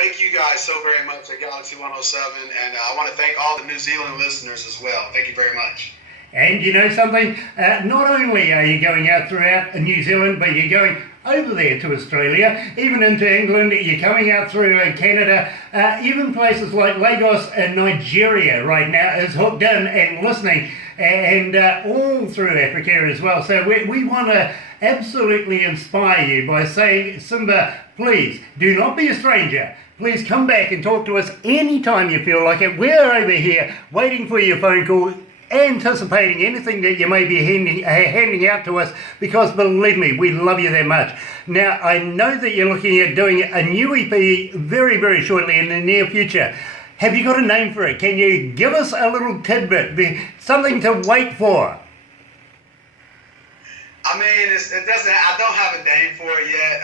thank you guys so very much at Galaxy 107, and I want to thank all the New Zealand listeners as well. Thank you very much. And you know something? Not only are you going out throughout New Zealand, but you're going over there to Australia, even into England. You're coming out through Canada, even places like Lagos and Nigeria right now is hooked in and listening, and all through Africa as well. So we want to absolutely inspire you by saying, Simba, please do not be a stranger. Please come back and talk to us anytime you feel like it. We're over here waiting for your phone call, anticipating anything that you may be handing out to us, because believe me, we love you that much. Now, I know that you're looking at doing a new EP very, very shortly in the near future. Have you got a name for it? Can you give us a little tidbit, something to wait for? I mean, I don't have a name for it yet.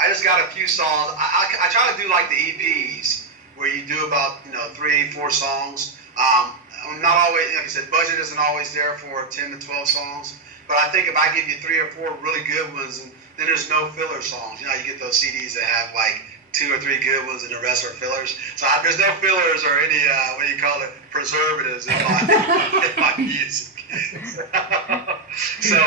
I just got a few songs. I try to do like the EPs, where you do about 3-4 songs. I'm not always, like I said, budget isn't always there for 10 to 12 songs. But I think if I give you 3 or 4 really good ones, and then there's no filler songs. You get those CDs that have like 2 or 3 good ones, and the rest are fillers. So there's no fillers or any preservatives in my music. So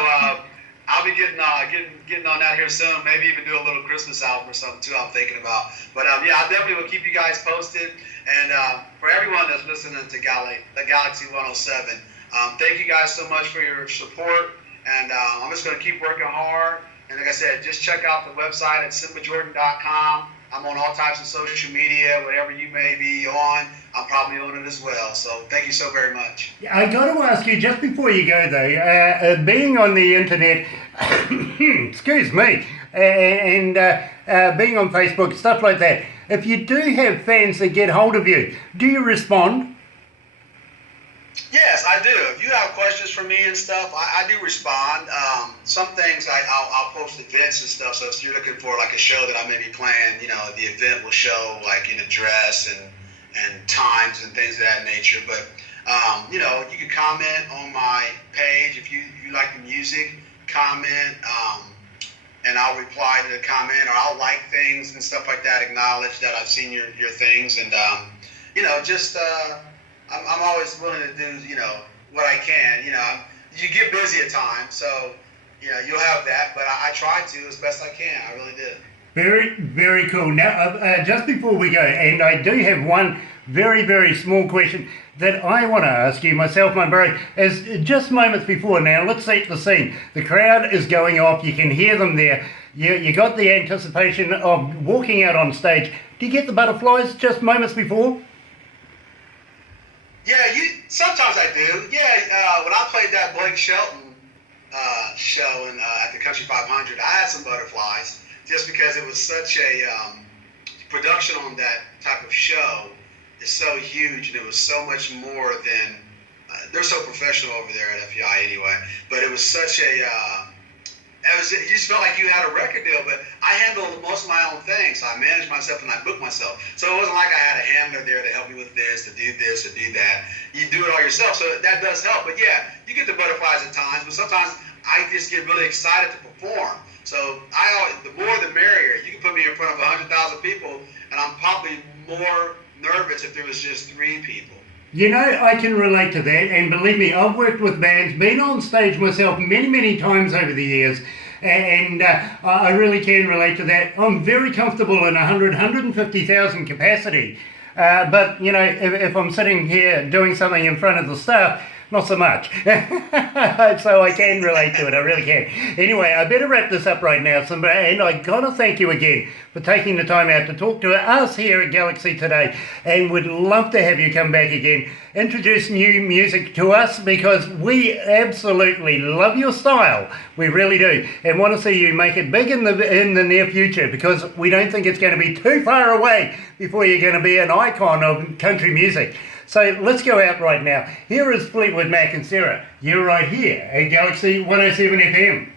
I'll be getting on that here soon. Maybe even do a little Christmas album or something too. I'm thinking about. But yeah, I definitely will keep you guys posted. And for everyone that's listening to Galaxy 107, thank you guys so much for your support. And I'm just going to keep working hard. And like I said, just check out the website at simbajordan.com. I'm on all types of social media, whatever you may be on, I'm probably on it as well. So thank you so very much. I got to ask you, just before you go though, being on the internet, excuse me, and being on Facebook, stuff like that, if you do have fans that get hold of you, do you respond? Yes, I do. If you have questions for me and stuff, I do respond. Some things I'll post events and stuff. So if you're looking for like a show that I may be playing, the event will show like in address and times and things of that nature. But you can comment on my page if you like the music. Comment, and I'll reply to the comment, or I'll like things and stuff like that. Acknowledge that I've seen your things, and I'm always willing to do, what I can. You get busy at times, so, you'll have that. But I try to as best I can. I really do. Very, very cool. Now, just before we go, and I do have one very, very small question that I want to ask you myself, my bro, is just moments before. Now, let's set the scene. The crowd is going off. You can hear them there. You got the anticipation of walking out on stage. Do you get the butterflies just moments before? Yeah, sometimes I do. Yeah, when I played that Blake Shelton show at the Country 500, I had some butterflies just because it was such a production on that type of show is so huge, and it was so much more than they're so professional over there at FEI anyway. But it was such a you just felt like you had a record deal, but I handled most of my own things. So I managed myself and I booked myself. So it wasn't like I had a handler there to help me with this, to do that. You do it all yourself, so that does help. But yeah, you get the butterflies at times, but sometimes I just get really excited to perform. So the more the merrier. You can put me in front of 100,000 people, and I'm probably more nervous if there was just 3 people. I can relate to that, and believe me, I've worked with bands, been on stage myself many, many times over the years, and I really can relate to that. I'm very comfortable in 150,000 capacity, but, if I'm sitting here doing something in front of the staff, not so much. So I can relate to it, I really can. Anyway, I better wrap this up right now, Simba, and I gotta thank you again for taking the time out to talk to us here at Galaxy today, and would love to have you come back again, introduce new music to us, because we absolutely love your style, we really do, and want to see you make it big in the near future, because we don't think it's going to be too far away before you're going to be an icon of country music. So let's go out right now. Here is Fleetwood Mac and Sarah. You're right here at Galaxy 107 FM.